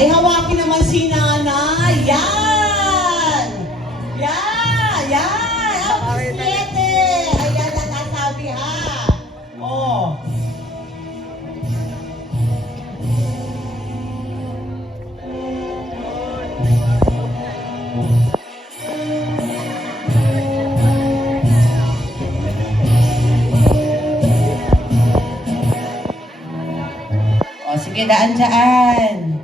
Ay, hawakin naman si nanay. Yan! Yan! Yan! Ang bisiklete! Ayan ang nasabi ha. Oh. O, sige, daan-daan.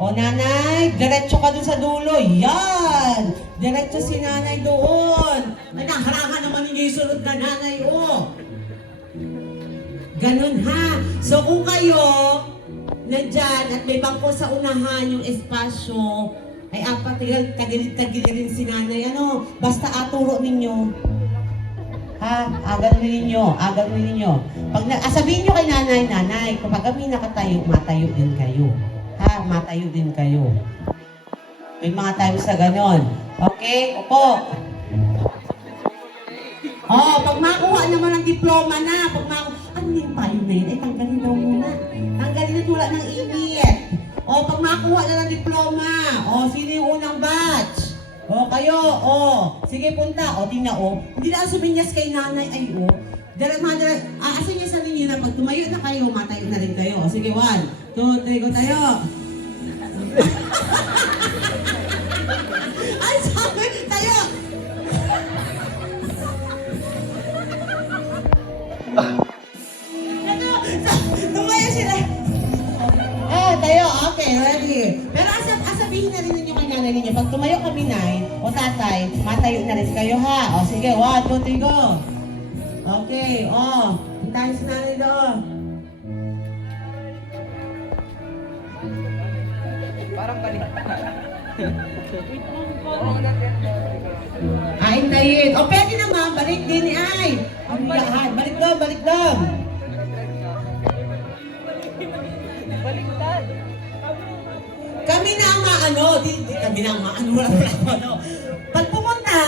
O, nanay, diretso ka dun sa dulo. Yan! Diretso si nanay doon. Ay, naharangan naman ninyo yung sunod na nanay, o. Ganun, ha? So, kung kayo, nandyan at may bangko sa unahan yung espasyo, ay apat, tagilid-tagilid rin si nanay. Ano? Basta aturo ninyo. Ha? Aganunin ninyo. Pag sabihin nyo kay nanay, nanay, kapag kami nakatayo, matayo din kayo. Ha? Matayo din kayo. May mga times na ganon. Okay? Opo. Oh, pag makuha naman ang diploma na, ano yung payo na yun? Tanggalin daw muna. Tanggalin na tulad ng init. Oh, pag makuha na ng diploma, sino yung unang batch? Kayo, sige, punta. Tingnan, hindi na suminyas kay nanay, aasin niya sa ninyo na pag tumayo na kayo, matayo na rin kayo. Sige, 1, 2, 3, go tayo. Ay, sabi, tayo. Tumayo sila. Tayo, okay, ready. Pero asabihin na rin ninyo kay nanay ninyo, pag tumayo kami, nay, o tatay, matayo na rin kayo, ha? Sige, 1, 2, 3, go. Okay, hintayin si nanay doon. Parang balik. Hintayin. Pwede naman, balik din ni Ay. Balik doon. Baliktad. Kami na ang kami na ang maano. Pag pumunta,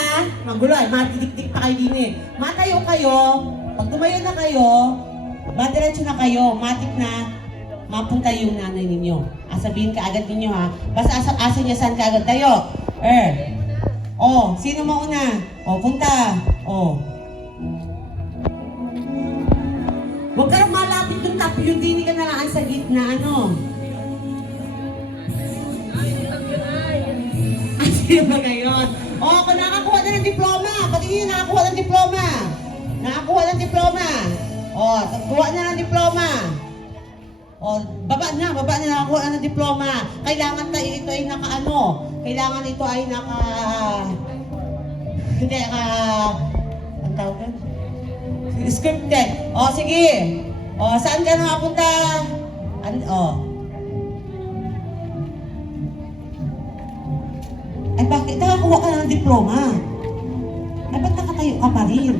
magulay, matidikdik pa kayo din eh. Matayo kayo, pag tumayo na kayo, madiretso na kayo, matik na, mapunta yung nanay ninyo. Sabihin ka agad ninyo, ha. Basta asin niya saan ka agad tayo. Sino mauna? Punta. Huwag ka lang malapit yung tapi, yung dini ka nalaan sa gitna, Sino ba ngayon? Kung nakakuha na ng diploma, patingin nakakuha ng diploma. Nakakuha ng diploma. Kuha na ng diploma. Baba na nakakuha na ng diploma. Kailangan ito ay Kailangan ito ay hindi, ang tawag ka? Scripted. Sige. Saan ka nakapunta? Ay, bakit? Nakakuha ka na ng diploma. Ay, ba't nakatayo ka pa rin?